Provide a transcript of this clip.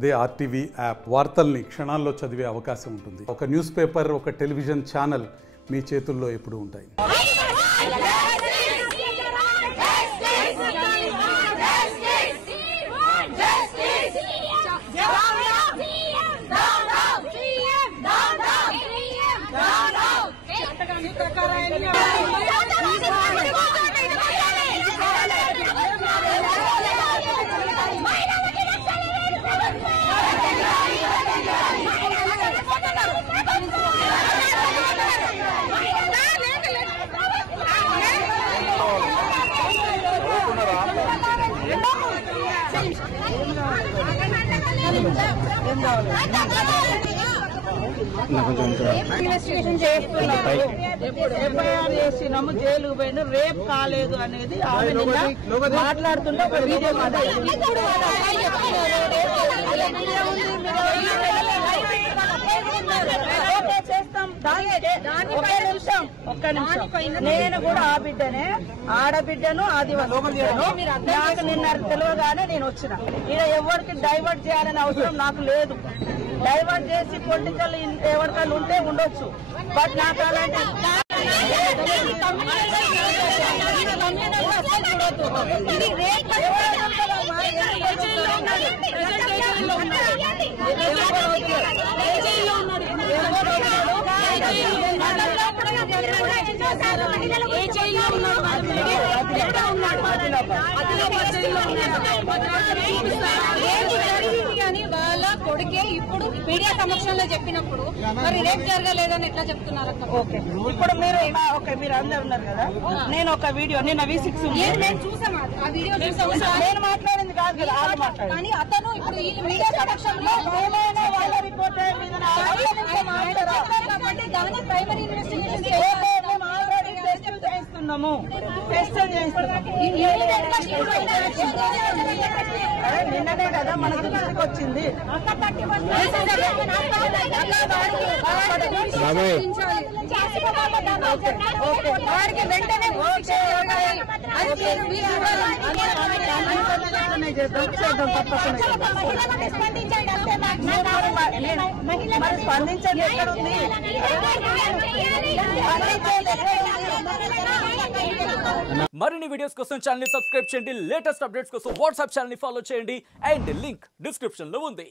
అదే RTV app వార్తల్ని క్షణాల్లో చదివే అవకాశం ఉంటుంది. ఒక న్యూస్ పేపర్, ఒక టెలివిజన్ ఛానల్ మీ చేతుల్లో ఎప్పుడూ ఉంటాయి. ఎఫ్ఐఆర్ చేసినాము, జైలుకు పోయినా, రేప్ కాలేదు అనేది మాట్లాడుతుంటే ఒక వీడియో ఒక్క నిమిషం. నేను కూడా ఆ బిడ్డనే, ఆడబిడ్డను, ఆదివాసీ నాకు నిన్న తెలియగానే నేను వచ్చిన. ఇలా ఎవరికి డైవర్ట్ చేయాలని అవసరం నాకు లేదు. డైవర్ట్ చేసి పొలిటికల్ ఎవరికైనా ఉంటే ఉండొచ్చు, బట్ నాకు అలాంటి వాళ్ళ కొడుకే ఇప్పుడు మీడియా సమక్షంలో చెప్పినప్పుడు మరి రేపు జరగలేదని ఎట్లా చెప్తున్నారు? ఓకే, ఇప్పుడు మీరు మీరు అందరు ఉన్నారు కదా, నేను ఒక వీడియో నిన్న V6 చూసాం, ఆ వీడియో చూసాం. నేను మాట్లాడింది కాదు కదా, వాళ్ళు మాట్లాడారు. కానీ అతను ఇప్పుడు ఈ మీడియా సమక్షంలో వాళ్ళ రిపోర్ట్ కాబట్టి దాని ప్రైమరీ ఇన్వెస్టిగేషన్ చేస్తున్నాము, టెస్ట్ చేస్తున్నాము. నిన్ననే కదా మన దృష్టికి వచ్చింది. వారికి వెంటనే స్పందించండి. ఎక్కడ ఉంది మరిన్ని వీడియోస్ కోసం ఛానల్ ని సబ్స్క్రైబ్ చేయండి. లేటెస్ట్ అప్డేట్స్ కోసం వాట్సాప్ ఛానల్ ని ఫాలో చేయండి. అండ్ లింక్ డిస్క్రిప్షన్ లో ఉంది.